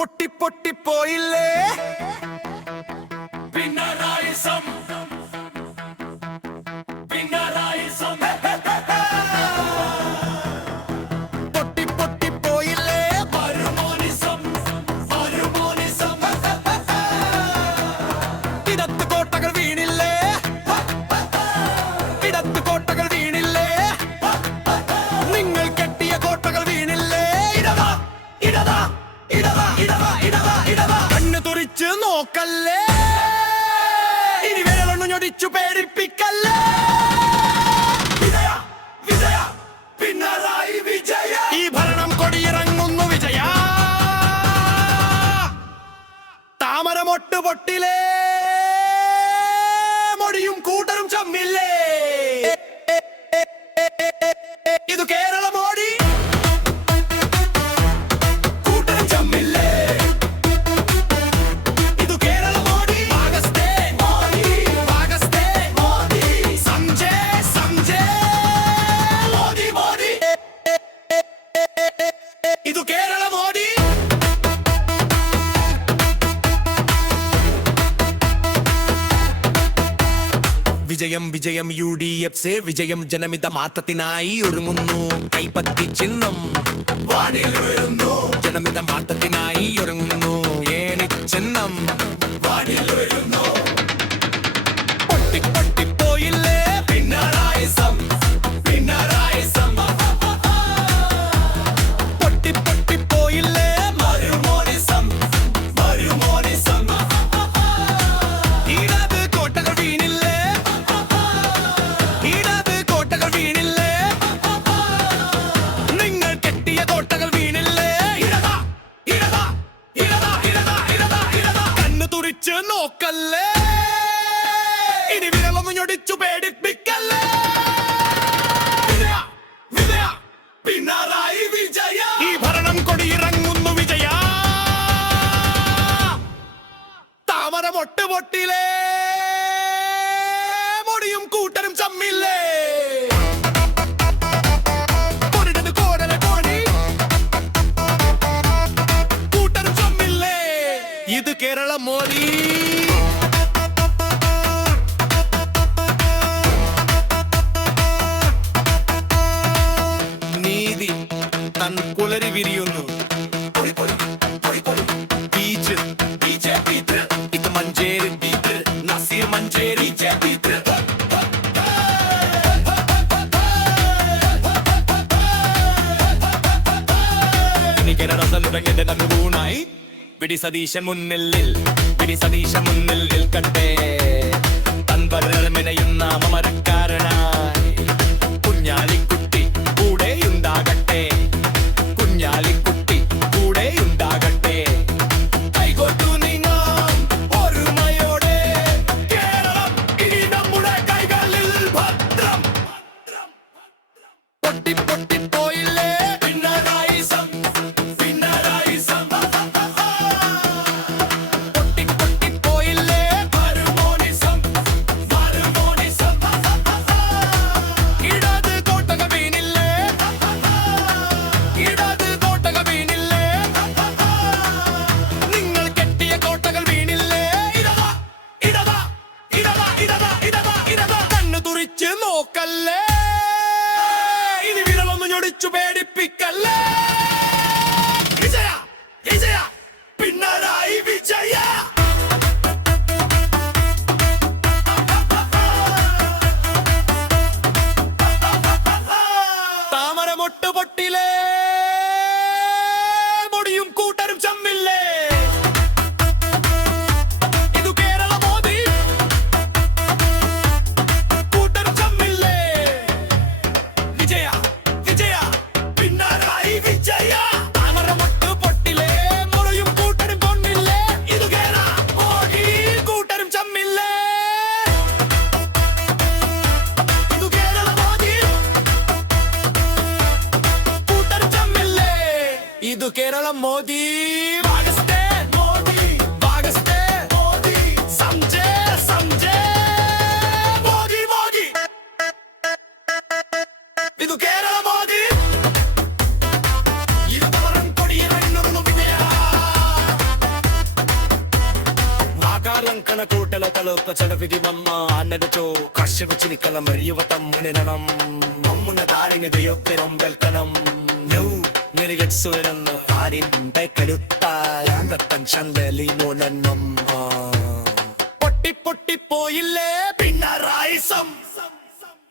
പൊട്ടി പൊട്ടി പോയില്ലേ പിണറായിസം പിണറായിസം പൊട്ടി പൊട്ടി പോയില്ലേ മരുമോനിസം മരുമോനിസം ഇടത്ത് കോട്ടകൾ വീണില്ലേ ഇടത്ത് കോട്ടകൾ വീണില്ലേ നിങ്ങൾ കെട്ടിയ കോട്ടകൾ വീണില്ലേ ഇടവാ ഇടവാ ഇടവാ ഇടവാ ഇടവാ ഇടവാ കണ്ണു തുറിച്ച് നോക്കല്ലേ ഇനി വിരലൊന്നു ഞൊടിച്ചു പേടിപ്പിക്കല്ലേ വിജയ വിജയ പിണറായി വിജയ ഈ ഭരണം കൊടിയിറങ്ങുന്നു വിജയ താമരമൊട്ട് പൊട്ടിലേ മൊടിയും കൂട്ടരും ചമ്മില്ലേ ഇത് കേരള മോടി കൂട്ടരും ചമ്മില്ലേ ഇത് കേരള മോടി ഭാഗസ്ഥേ മോദി ഭാഗസ്ഥേ മോദി സംജയ് സംജയ് മോദി മോദി ഇത് കേരള മോടി വിജയം വിജയം UDF വിജയം ജനമിത മാറ്റത്തിനായി ഒരുങ്ങുന്നു കൈപ്പത്തി ചിഹ്നം വാണിൽ വരുന്നു ജനമിത മാറ്റത്തിനായി ഒരുങ്ങുന്നു ഏണി ചിഹ്നം വാണിൽ വരുന്നു പൊട്ടി പൊട്ടി പോയില്ലേ പിണറായിസം പിണറായിസം പൊട്ടി പൊട്ടി പോയില്ലേ മരുമോനിസം മരുമോനിസം ഇടത് കോട്ടകൾ വീണില്ലേ ഇടത് കോട്ടകൾ വീണില്ലേ നിങ്ങൾ കെട്ടിയ കോട്ടകൾ വീണില്ലേ ഇടവാ ഇടവാ ഇടവാ ഇടവാ ഇടവാ ഇടവാ കണ്ണു തുറിച്ച് നോക്കല്ലേ ഇനി വിരലൊന്നു ഞൊടിച്ചു പേടിപ്പിക്കല്ലേ വിജയ വിജയ പിണറായി വിജയ ഈ ഭരണം കൊടിയിറങ്ങുന്നു വിജയ താമരമൊട്ട് പൊട്ടിലേ മൊടിയും കൂട്ടരും ചമ്മില്ലേ കൊടിടത് കോടല കോടി കൂട്ടരും ചമ്മില്ലേ ഇത് കേരള മോദി നീതി തൻ കുലരി വിരിയുന്നു പൊടി പൊടി പൊടി പൊടി ബീച്ച് ബിജെപി ഇത് മഞ്ചേരി നസീർ മഞ്ചേരി ബിജെപി തുടങ്ങിയ നന്ദൂണായി വിടി സതീശൻ മുന്നിൽ വിടി സതീശൻ മുന്നിൽ നിൽക്കട്ടെ തൻവരമെനയുന്ന മമരക്കാരനായി കുഞ്ഞാലിക്കുട്ടി കൂടെയുണ്ടാകട്ടെ കുഞ്ഞാലിക്കുട്ടി കൂടെയുണ്ടാകട്ടെ കൈകൊട്ടു നീങ്ങാം ഒരുമയോടെ കേരളം ഇനി നമ്മുടെ കൈകളിൽ ഭദ്രം പൊട്ടി പൊട്ടി പോയില്ലേ പിണറായിസം പിണറായിസം പൊട്ടി പൊട്ടി പോയില്ലേ മരുമോനിസം മരുമോനിസം കണക്കൂട്ടല തലൊത്ത ചടവിധി മമ്മ അന്നതോ കർഷക ചിനിക്കലം യുവതം മുനിരണം മമ്മുന താരിന് ദയൊത്തിരം വെൽക്കണം നിരകത്സുരന്ന് ആരിന്റെ കരുത്താൻ ചന്തലിനോനം പൊട്ടി പൊട്ടി പോയില്ലേ പിണറായിസം